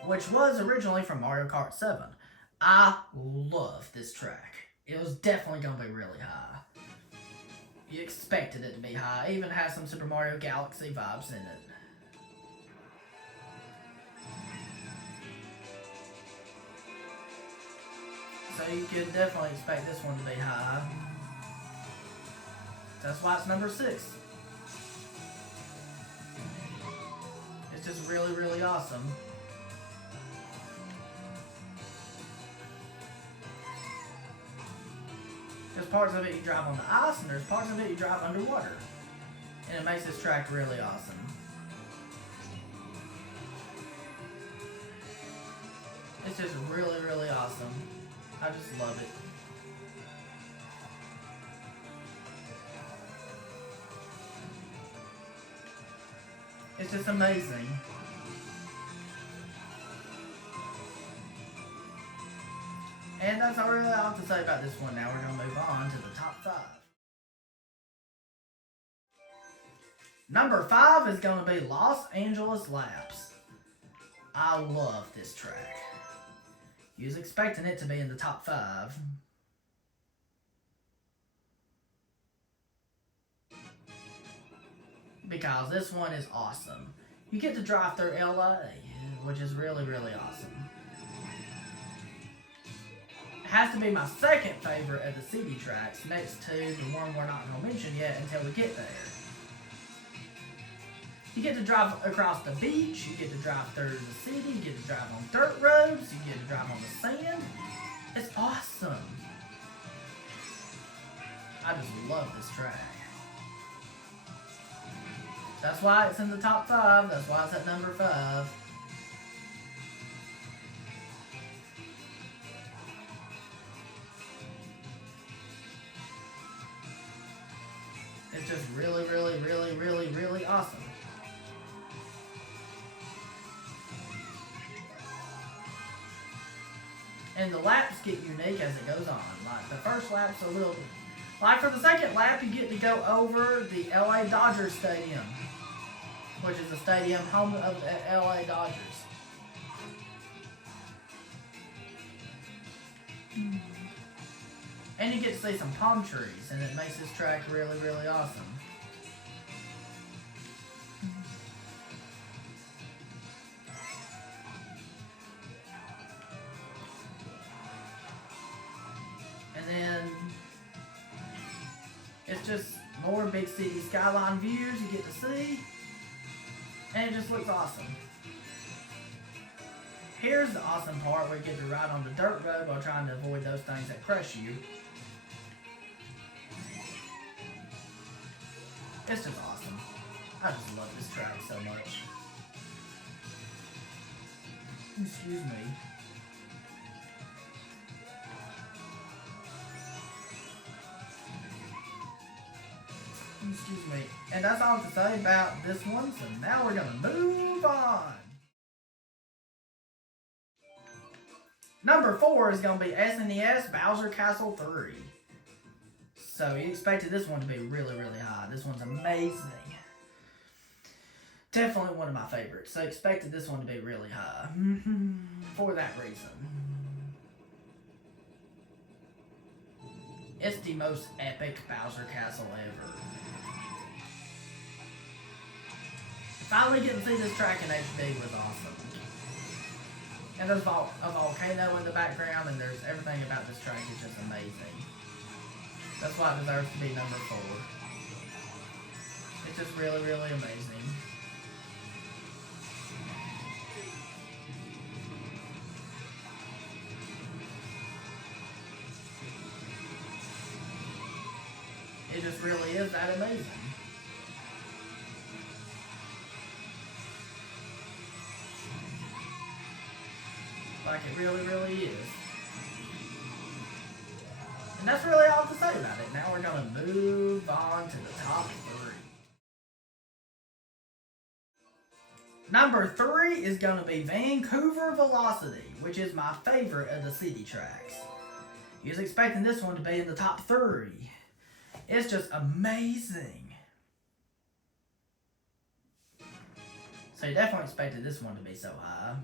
which was originally from Mario Kart 7. I love this track. It was definitely going to be really high. You expected it to be high. It even has some Super Mario Galaxy vibes in it. So you could definitely expect this one to be high. That's why it's number 6. It's just really, really awesome. There's parts of it you drive on the ice, and there's parts of it you drive underwater. And it makes this track really awesome. It's just really, really awesome. I just love it. It's just amazing. And that's all really I have to say about this one. Now we're going to move on to the top 5. Number 5 is going to be Los Angeles Laps. I love this track. You was expecting it to be in the top 5. Because this one is awesome. You get to drive through LA, which is really, really awesome. It has to be my second favorite of the city tracks, next to the one we're not going to mention yet until we get there. You get to drive across the beach, you get to drive through the city, you get to drive on dirt roads, you get to drive on the sand. It's awesome. I just love this track. That's why it's in the top 5, that's why it's at number 5. It's just really, really, really, really, really awesome. And the laps get unique as it goes on. Like, the first lap's a little... Like, for the second lap, you get to go over the LA Dodgers Stadium, which is the stadium home of the LA Dodgers. And you get to see some palm trees, and it makes this track really, really awesome. just more big city skyline views you get to see. And it just looks awesome. Here's the awesome part where you get to ride on the dirt road while trying to avoid those things that crush you. It's just awesome. I just love this track so much. Excuse me. Excuse me. And that's all to say about this one, so now we're gonna move on. Number 4 is gonna be SNES Bowser Castle 3. So you expected this one to be really, really high. This one's amazing. Definitely one of my favorites. So I expected this one to be really high. For that reason. It's the most epic Bowser Castle ever. Finally getting to see this track in HD was awesome. And there's a volcano in the background, and there's everything about this track is just amazing. That's why it deserves to be number 4. It's just really, really amazing. It just really is that amazing. Like it really, really is. And that's really all to say about it. Now we're going to move on to the top 3. Number 3 is going to be Vancouver Velocity, which is my favorite of the city tracks. You was expecting this one to be in the top 3. It's just amazing. So you definitely expected this one to be so high.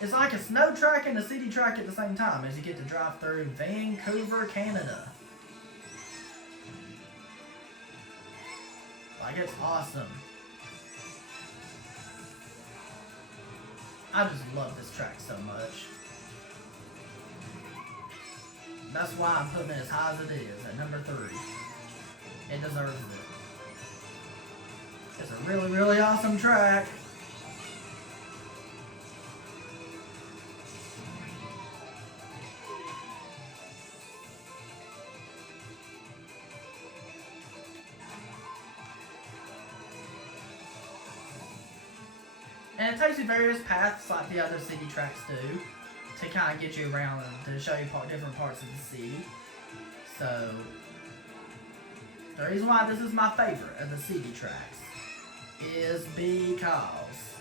It's like a snow track and a city track at the same time as you get to drive through Vancouver, Canada. Like, it's awesome. I just love this track so much. That's why I'm putting it as high as it is, at number 3. It deserves it. It's a really, really awesome track. And it takes you various paths like the other city tracks do to kind of get you around and to show you different parts of the city. So, the reason why this is my favorite of the city tracks is because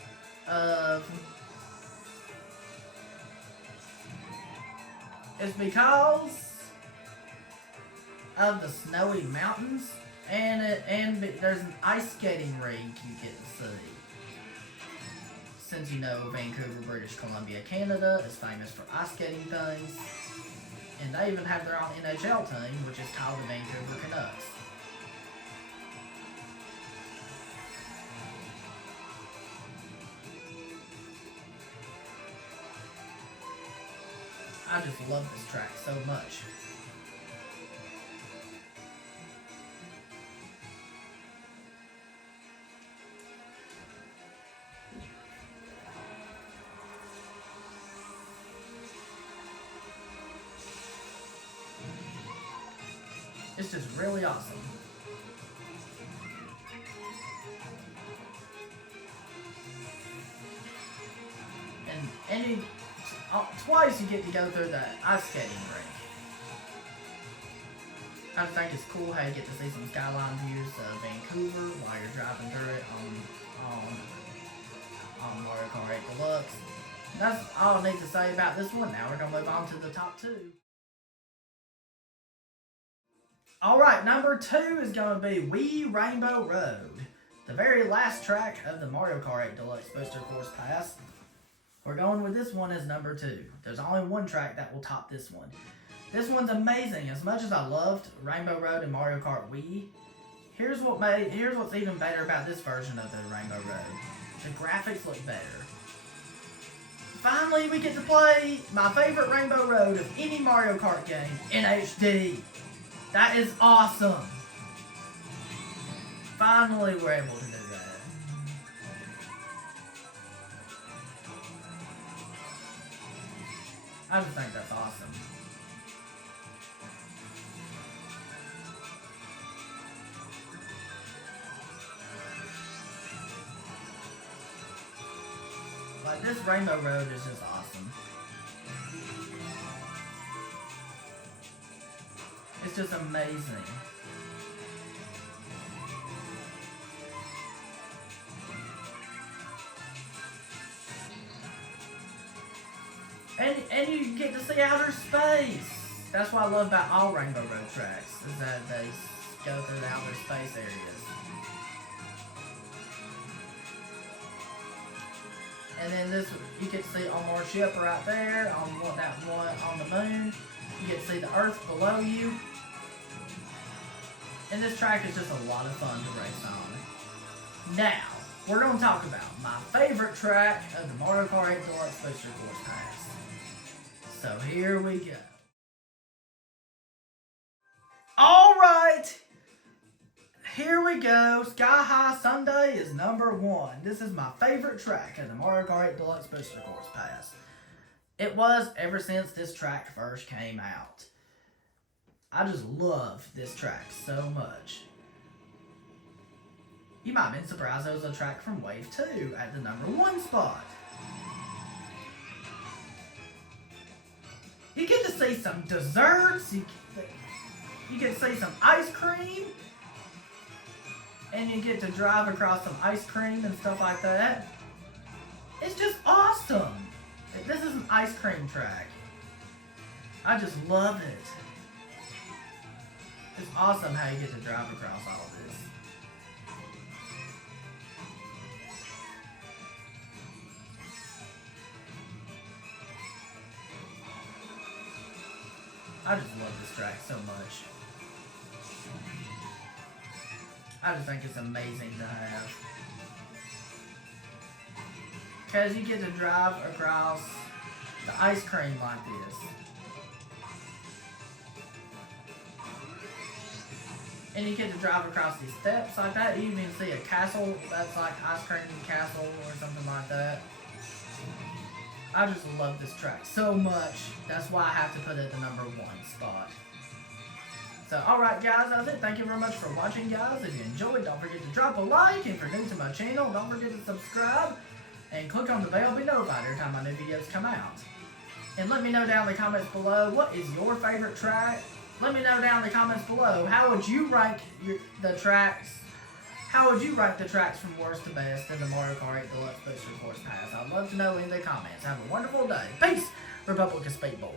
of... It's because of the snowy mountains and there's an ice skating rink you get to see. Since you know Vancouver, British Columbia, Canada is famous for ice skating things. And they even have their own NHL team, which is called the Vancouver Canucks. I just love this track so much. It's just really awesome. And twice you get to go through the ice skating rink. I think it's cool how you get to see some skyline views of Vancouver while you're driving through it on Mario Kart 8 Deluxe. That's all I need to say about this one. Now we're going to move on to the top 2. Alright, number 2 is going to be Wee Rainbow Road, the very last track of the Mario Kart 8 Deluxe Booster Course Pass. We're going with this one as number 2. There's only one track that will top this one. This one's amazing. As much as I loved Rainbow Road and Mario Kart Wii, here's what's even better about this version of the Rainbow Road. The graphics look better. Finally, we get to play my favorite Rainbow Road of any Mario Kart game in HD. That is awesome. Finally, we're able to do that. I just think that's awesome. Like, this Rainbow Road is just awesome. It's just amazing. And you get to see outer space. That's what I love about all Rainbow Road tracks, is that they go through the outer space areas. And then this, you get to see on more ship right there, on that one on the moon. You get to see the Earth below you. And this track is just a lot of fun to race on. Now, we're going to talk about my favorite track of the Mario Kart 8 Deluxe Booster Course Pass. So here we go. Alright! Here we go. Sky High Sunday is number 1. This is my favorite track of the Mario Kart 8 Deluxe Booster Course Pass. It was ever since this track first came out. I just love this track so much. You might have been surprised there was a track from Wave 2 at the number 1 spot. You get to see some desserts, you get to see some ice cream, and you get to drive across some ice cream and stuff like that. It's just awesome. This is an ice cream track. I just love it. It's awesome how you get to drive across all of this. I just love this track so much. I just think it's amazing to have. Because you get to drive across the ice cream like this. And you get to drive across these steps like that. You even see a castle that's like Ice Cream Castle or something like that. I just love this track so much. That's why I have to put it at the number 1 spot. So, alright guys, that's it. Thank you very much for watching, guys. If you enjoyed, don't forget to drop a like. And if you're new to my channel, don't forget to subscribe. And click on the bell to be notified every time my new videos come out. And let me know down in the comments below, what is your favorite track? Let me know down in the comments below, how would you rank the tracks? How would you rank the tracks from worst to best in the Mario Kart 8 Deluxe Booster Course Pass? I'd love to know in the comments. Have a wonderful day. Peace, Republic of Speed Boy.